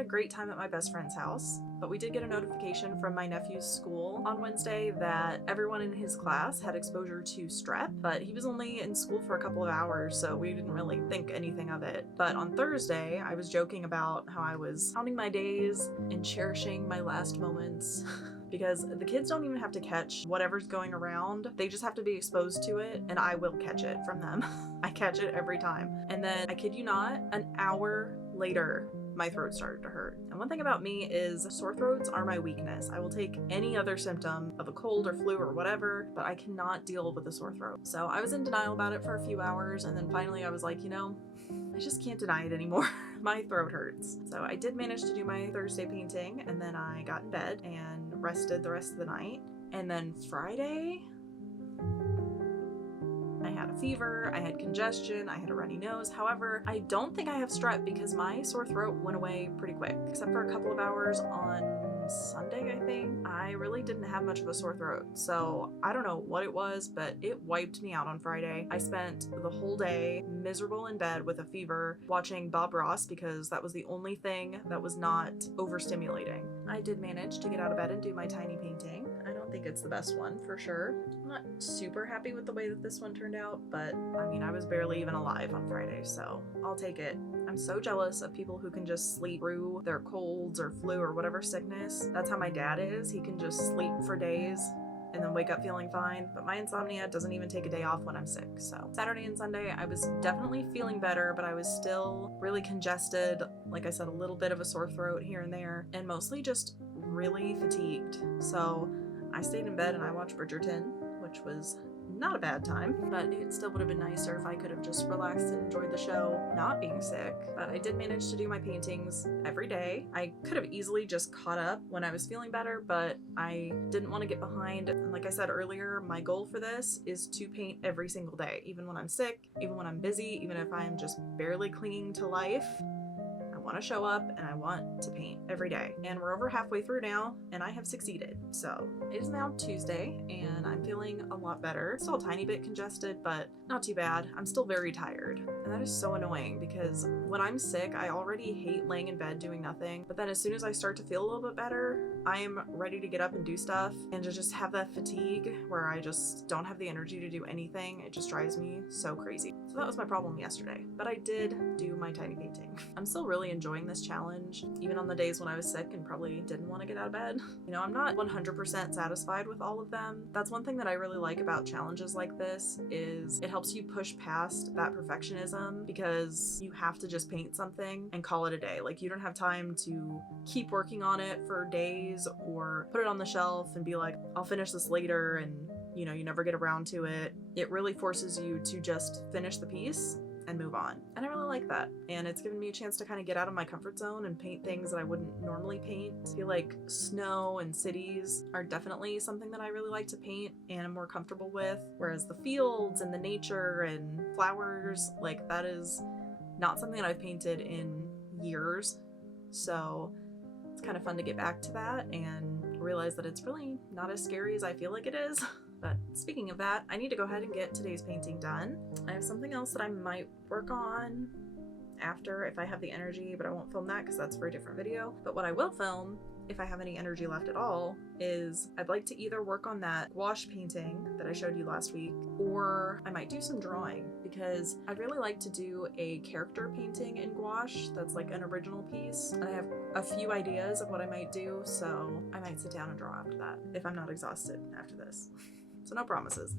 had a great time at my best friend's house, but we did get a notification from my nephew's school on Wednesday that everyone in his class had exposure to strep, but he was only in school for a couple of hours, so we didn't really think anything of it. But on Thursday, I was joking about how I was counting my days and cherishing my last moments because the kids don't even have to catch whatever's going around. They just have to be exposed to it, and I will catch it from them. I catch it every time. And then, I kid you not, an hour later, my throat started to hurt. And one thing about me is sore throats are my weakness. I will take any other symptom of a cold or flu or whatever, but I cannot deal with a sore throat. So I was in denial about it for a few hours, and then finally I was like, you know, I just can't deny it anymore. My throat hurts. So I did manage to do my Thursday painting, and then I got in bed and rested the rest of the night. And then Friday, I had a fever, I had congestion, I had a runny nose. However, I don't think I have strep because my sore throat went away pretty quick, except for a couple of hours on Sunday, I think. I really didn't have much of a sore throat. So I don't know what it was, but it wiped me out on Friday. I spent the whole day miserable in bed with a fever watching Bob Ross because that was the only thing that was not overstimulating. I did manage to get out of bed and do my tiny painting. I don't think it's the best one for sure. I'm not super happy with the way that this one turned out, but I mean, I was barely even alive on Friday, so I'll take it. I'm so jealous of people who can just sleep through their colds or flu or whatever sickness. That's how my dad is. He can just sleep for days and then wake up feeling fine, but my insomnia doesn't even take a day off when I'm sick. So Saturday and Sunday, I was definitely feeling better, but I was still really congested. Like I said, a little bit of a sore throat here and there, and mostly just really fatigued. So I stayed in bed and I watched Bridgerton, which was not a bad time, but it still would have been nicer if I could have just relaxed and enjoyed the show, not being sick. But I did manage to do my paintings every day. I could have easily just caught up when I was feeling better, but I didn't want to get behind. And like I said earlier, my goal for this is to paint every single day, even when I'm sick, even when I'm busy, even if I'm just barely clinging to life. I want to show up and I want to paint every day. And we're over halfway through now and I have succeeded. So it is now Tuesday and I'm feeling a lot better. Still a tiny bit congested, but not too bad. I'm still very tired. And that is so annoying because when I'm sick, I already hate laying in bed doing nothing. But then as soon as I start to feel a little bit better, I am ready to get up and do stuff, and to just have that fatigue where I just don't have the energy to do anything, it just drives me so crazy. So that was my problem yesterday, but I did do my tiny painting. I'm still really enjoying this challenge, even on the days when I was sick and probably didn't want to get out of bed. You know, I'm not 100% satisfied with all of them. That's one thing that I really like about challenges like this, is it helps you push past that perfectionism, because you have to just paint something and call it a day. Like, you don't have time to keep working on it for days or put it on the shelf and be like, I'll finish this later, and you know, you never get around to it. It really forces you to just finish the piece and move on. And I really like that. And it's given me a chance to kind of get out of my comfort zone and paint things that I wouldn't normally paint. I feel like snow and cities are definitely something that I really like to paint and I'm more comfortable with. Whereas the fields and the nature and flowers, like, that is not something that I've painted in years. So it's kind of fun to get back to that and realize that it's really not as scary as I feel like it is. But speaking of that, I need to go ahead and get today's painting done. I have something else that I might work on after if I have the energy, but I won't film that because that's for a different video. But what I will film, if I have any energy left at all, is I'd like to either work on that gouache painting that I showed you last week, or I might do some drawing, because I'd really like to do a character painting in gouache that's like an original piece. And I have a few ideas of what I might do, so I might sit down and draw after that if I'm not exhausted after this. So no promises.